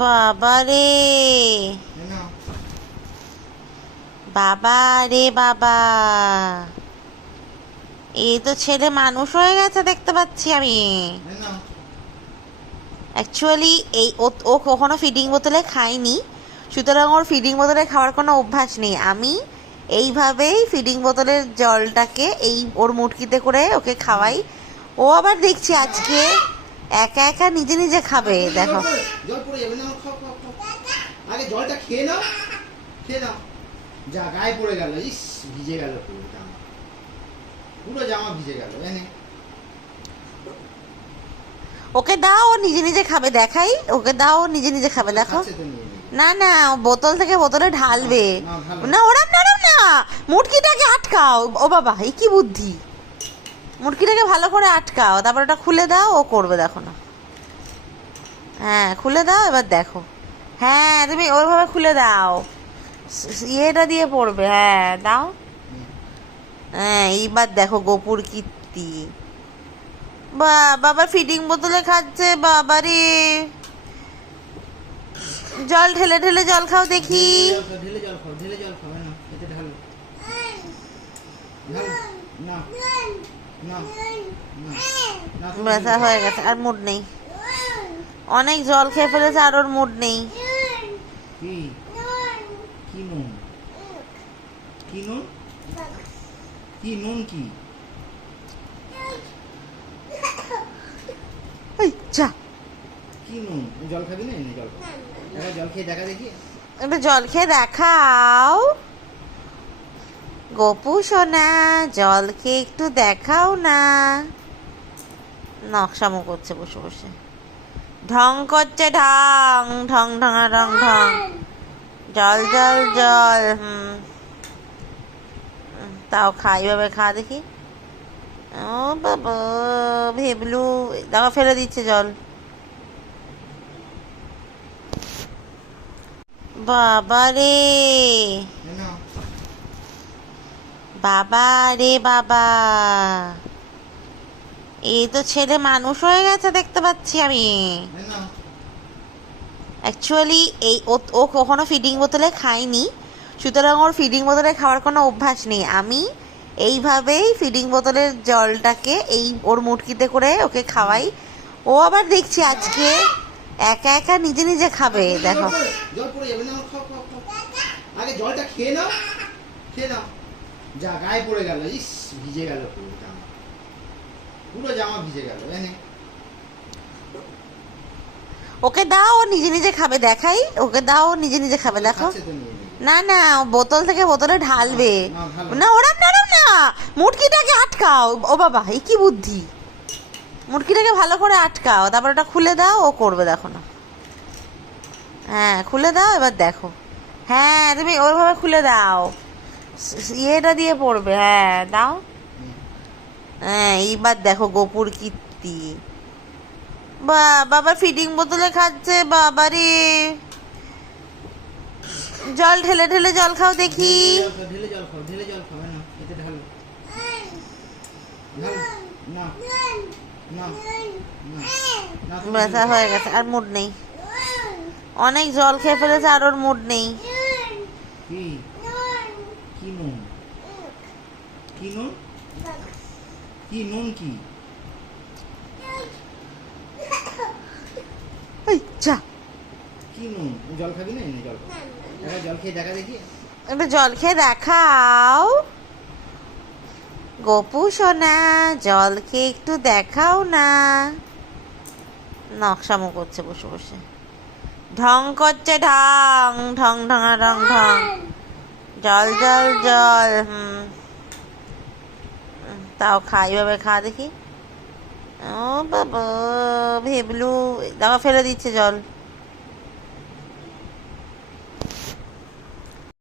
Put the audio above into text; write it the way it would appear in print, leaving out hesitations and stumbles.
বাবা রে, বাবা রে বাবা, এই তো ছেলে মানুষ হয়ে গেছে দেখতে পাচ্ছি আমি। অ্যাকচুয়ালি ও কখনো ফিডিং বোতলে খায়নি, সুতরাং ওর ফিডিং বোতলে খাওয়ার কোনো অভ্যাস নেই। আমি এইভাবেই ফিডিং বোতলের জলটাকে ওর মুটকিতে করে ওকে খাওয়াই। ও আবার দেখছি আজকে একা একা নিজে নিজে খাবে। দেখো, জল পড়ে যাবে না, খাও খাও খাও, আগে জলটা খেয়ে নাও, খেয়ে নাও। যা গায়ে পড়ে গেল, ইস ভিজে গেল পুরো জামা, পুরো জামা ভিজে গেল। এনে ওকে দাও, ও নিজে নিজে খাবে। দেখাই, ওকে দাও, ও নিজে নিজে খাবে। দেখো, না না, বোতল থেকে বোতলে ঢালবে না। ওরম নরম না, মুটকিটাকে আটকাও। ও বাবা, এই কি বুদ্ধি! মুটকিটাকে ভালো করে আটকাও, তারপর ওটা খুলে দাও, ও করবে। দেখো না, হ্যাঁ খুলে দাও, এবার দেখো। হ্যাঁ, তুমি ওইভাবে খুলে দাও, ইয়েটা দিয়ে পড়বে। হ্যাঁ দাও, হ্যাঁ এইবার দেখো গোপুর কীর্তি। বাবা ফিডিং বোতলে খাচ্ছে। বাবা রে, জল ঢেলে ঢেলে জল খাও দেখি। ঢেলে জল খাও, ঢেলে জল খাও। না এতে ঢালো, না না না, ব্যথা হয়ে গেছে, আর মুড নেই। অনেক জল খেয়ে ফেলেছে, আর ওর মুড নেই। কি কি নুন, কি নুন, কি নুন, কি যা, কি নুন? জল খাবি না? এনে জল খা, দেখা জল খেয়ে দেখা দেখি। একটু জল খেয়ে দেখাও গপু সোনা, জল খেয়ে একটু দেখাও না। নকশামো করছে বসে বসে, ঢং করছে, ঢং ঢং ঢঙা ঢং ঢং। জল জল জল, তাও খাই ভাবে, খা দেখি। ও বাবা, ভেবলু দেখো ফেলে দিচ্ছে জল। বাবা রে, বাবা রে বাবা, এই তো ছেলে মানুষ হয়ে গেছে দেখতে পাচ্ছি আমি। অ্যাকচুয়ালি ও কখনো ফিডিং বোতলে খায়নি, সুতরাং ওর ফিডিং বোতলে খাওয়ার কোনো অভ্যাস নেই। আমি এইভাবেই ফিডিং বোতলের জলটাকে ওর মুটকিতে করে ওকে খাওয়াই। ও আবার দেখছি আজকে একা একা নিজে নিজে খাবে। দেখো, জল পড়ে যাবে না, খাও খাও খাও, আগে জলটা খেয়ে নাও, খেয়ে নাও। যা গায়ে পড়ে গেল, ইস ভিজে গেল পুরো জামা, পুরো জামা ভিজে গেল। এনে ওকে দাও, ও নিজে নিজে খাবে। দেখাই, ওকে দাও, ও নিজে নিজে খাবে। দেখো, না না, বোতল থেকে বোতলে ঢালবে না। ওরম নরম না, মুটকিটাকে আটকাও। ও বাবা, এই কি বুদ্ধি! মুটকিটাকে ভালো করে আটকাও, তারপর ওটা খুলে দাও, ও করবে। দেখো না, হ্যাঁ খুলে দাও, এবার দেখো। হ্যাঁ, তুমি ওইভাবে খুলে দাও, ইয়েটা দিয়ে পড়বে। হ্যাঁ দাও, হ্যাঁ এইবার দেখো গোপুর কীর্তি। বাবা ফিডিং বোতলে খাচ্ছে। বাবা রে, জল ঢেলে ঢেলে জল খাও দেখি। ঢেলে জল খাও, ঢেলে জল খাও। না এতে ঢালো, না না না, ব্যথা হয়ে গেছে, আর মুড নেই। অনেক জল খেয়ে ফেলেছে, আর ওর মুড নেই। কি কি নুন, কি নুন, কি নুন, কি যা, কি নুন? জল খাবি না? এনে জল খা, দেখা জল খেয়ে দেখা দেখি। একটু জল খেয়ে দেখাও গপু সোনা, জল খেয়ে একটু দেখাও না। নকশামো করছে বসে বসে, ঢং করছে, ঢং ঢং ঢঙা ঢং ঢং। জল জল জল, তাও খাই ভাবে, খা দেখি। ও বাবা, ভেবলু দেখো ফেলে দিচ্ছে জল।